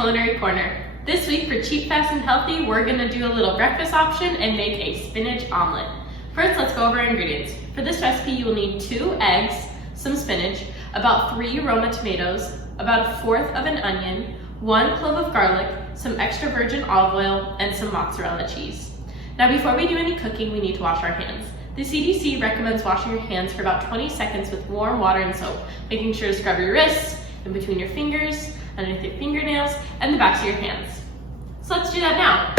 Culinary Corner. This week for cheap, fast, and healthy, we're gonna do a little breakfast option and make a spinach omelet. First, let's go over our ingredients. For this recipe, you will need 2 eggs, some spinach, about 3 Roma tomatoes, about 1/4 of an onion, 1 clove of garlic, some extra virgin olive oil, and some mozzarella cheese. Now, before we do any cooking, we need to wash our hands. The CDC recommends washing your hands for about 20 seconds with warm water and soap, making sure to scrub your wrists, in between your fingers, underneath your fingernails, and the backs of your hands. So let's do that now.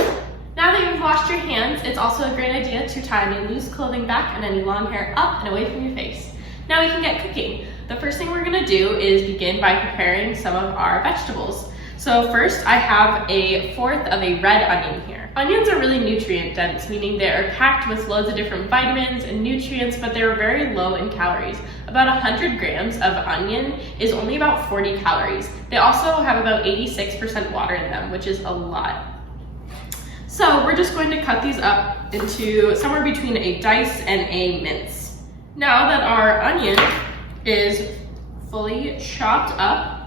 Now that you've washed your hands, it's also a great idea to tie any loose clothing back and any long hair up and away from your face. Now we can get cooking. The first thing we're gonna do is begin by preparing some of our vegetables. So first, I have 1/4 of a red onion here. Onions are really nutrient dense, meaning they are packed with loads of different vitamins and nutrients, but they're very low in calories. About 100 grams of onion is only about 40 calories. They also have about 86% water in them, which is a lot. So we're just going to cut these up into somewhere between a dice and a mince. Now that our onion is fully chopped up,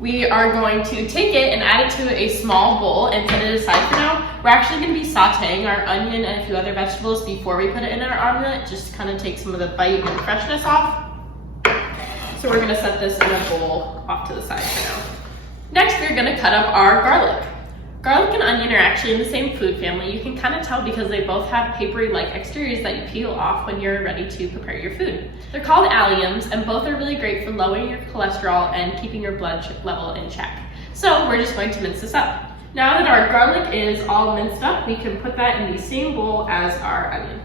we are going to take it and add it to a small bowl and put it aside for now. We're actually going to be sauteing our onion and a few other vegetables before we put it in our omelet, just to kind of take some of the bite and freshness off. So we're going to set this in a bowl off to the side for now. Next, we're going to cut up our garlic. Garlic and onion are actually in the same food family. You can kind of tell because they both have papery-like exteriors that you peel off when you're ready to prepare your food. They're called alliums, and both are really great for lowering your cholesterol and keeping your blood level in check. So we're just going to mince this up. Now that our garlic is all minced up, we can put that in the same bowl as our onion.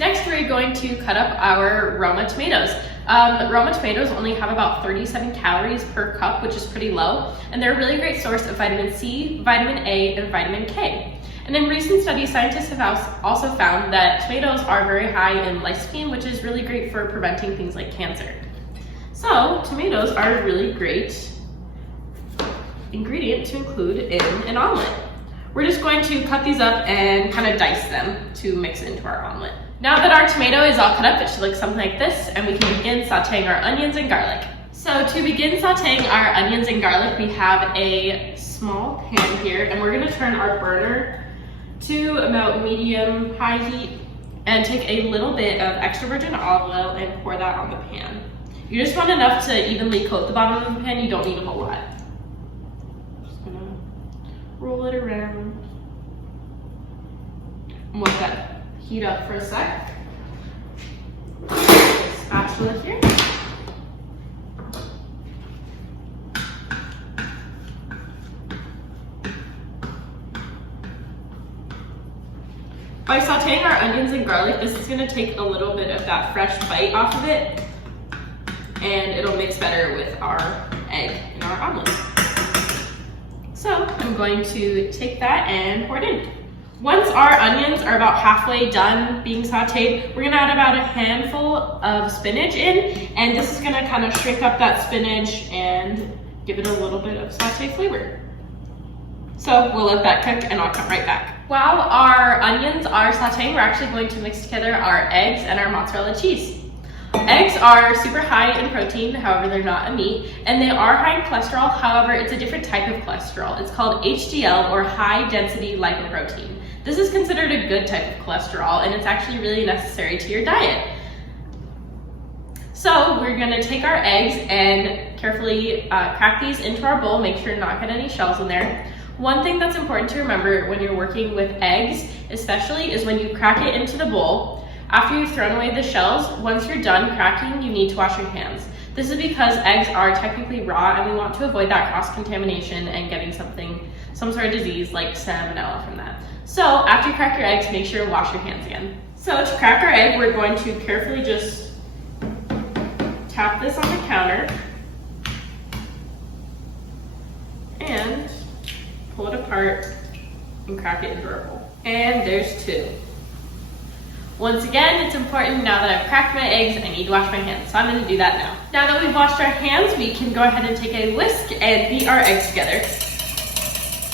Next, we're going to cut up our Roma tomatoes. Roma tomatoes only have about 37 calories per cup, which is pretty low, and they're a really great source of vitamin C, vitamin A, and vitamin K. And in recent studies, scientists have also found that tomatoes are very high in lycopene, which is really great for preventing things like cancer. So tomatoes are a really great ingredient to include in an omelet. We're just going to cut these up and kind of dice them to mix into our omelet. Now that our tomato is all cut up, it should look something like this, and we can begin sauteing our onions and garlic. So to begin sauteing our onions and garlic, we have a small pan here, and we're gonna turn our burner to about medium-high heat and take a little bit of extra virgin olive oil and pour that on the pan. You just want enough to evenly coat the bottom of the pan. You don't need a whole lot. Just gonna roll it around and let that heat up for a sec. Spatula here. By sauteing our onions and garlic, this is going to take a little bit of that fresh bite off of it, and it'll mix better with our egg in our omelet. So I'm going to take that and pour it in. Once our onions are about halfway done being sauteed, we're gonna add about a handful of spinach in, and this is gonna kind of shrink up that spinach and give it a little bit of saute flavor. So we'll let that cook and I'll come right back. While our onions are sauteing, we're actually going to mix together our eggs and our mozzarella cheese. Eggs are super high in protein, however they're not a meat, and they are high in cholesterol. However, it's a different type of cholesterol. It's called HDL, or high density lipoprotein. This is considered a good type of cholesterol, and it's actually really necessary to your diet. So we're gonna take our eggs and carefully crack these into our bowl, make sure to not get any shells in there. One thing that's important to remember when you're working with eggs, especially, is when you crack it into the bowl, after you've thrown away the shells, once you're done cracking, you need to wash your hands. This is because eggs are technically raw, and we want to avoid that cross-contamination and getting some sort of disease like salmonella from that. So after you crack your eggs, make sure to wash your hands again. So to crack our egg, we're going to carefully just tap this on the counter and pull it apart and crack it into our bowl. And there's 2. Once again, it's important, now that I've cracked my eggs, I need to wash my hands, so I'm going to do that now. Now that we've washed our hands, we can go ahead and take a whisk and beat our eggs together.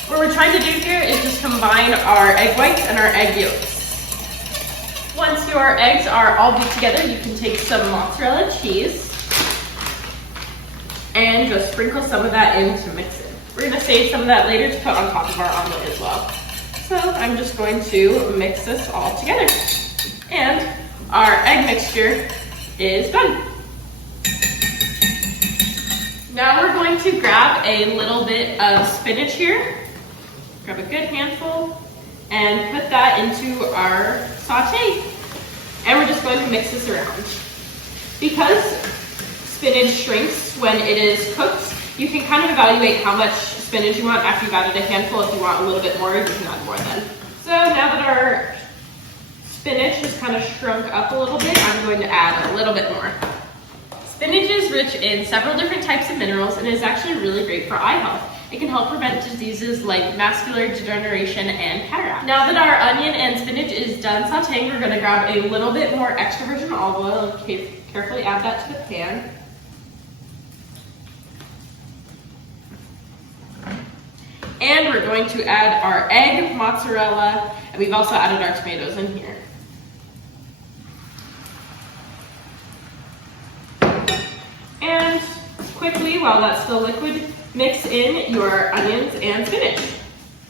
What we're trying to do here is just combine our egg whites and our egg yolks. Once your eggs are all beat together, you can take some mozzarella cheese and just sprinkle some of that in to mix it. We're gonna save some of that later to put on top of our omelet as well. So I'm just going to mix this all together. And our egg mixture is done. Now we're going to grab a little bit of spinach here. Grab a good handful and put that into our sauté. And we're just going to mix this around. Because spinach shrinks when it is cooked, you can kind of evaluate how much spinach you want after you've added a handful. If you want a little bit more, you can add more then. So now that our spinach is kind of shrunk up a little bit, I'm going to add a little bit more. Spinach is rich in several different types of minerals and is actually really great for eye health. It can help prevent diseases like macular degeneration and cataract. Now that our onion and spinach is done sauteing, we're going to grab a little bit more extra virgin olive oil and carefully add that to the pan. And we're going to add our egg, mozzarella, and we've also added our tomatoes in here. And quickly, while that's still liquid, mix in your onions and spinach.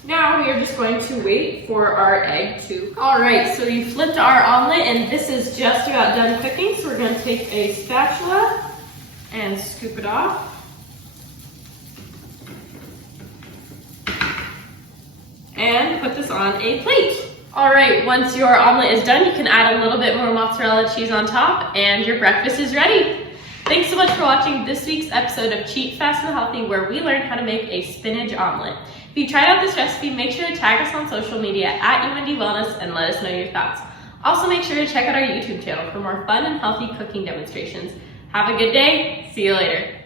Now we are just going to wait for our egg to cook. All right, so we flipped our omelet and this is just about done cooking. So we're going to take a spatula and scoop it off. And put this on a plate. All right, once your omelet is done, you can add a little bit more mozzarella cheese on top and your breakfast is ready. Thanks so much for watching this week's episode of Cheap, Fast, and Healthy, where we learned how to make a spinach omelet. If you tried out this recipe, make sure to tag us on social media at UND Wellness and let us know your thoughts. Also, make sure to check out our YouTube channel for more fun and healthy cooking demonstrations. Have a good day. See you later.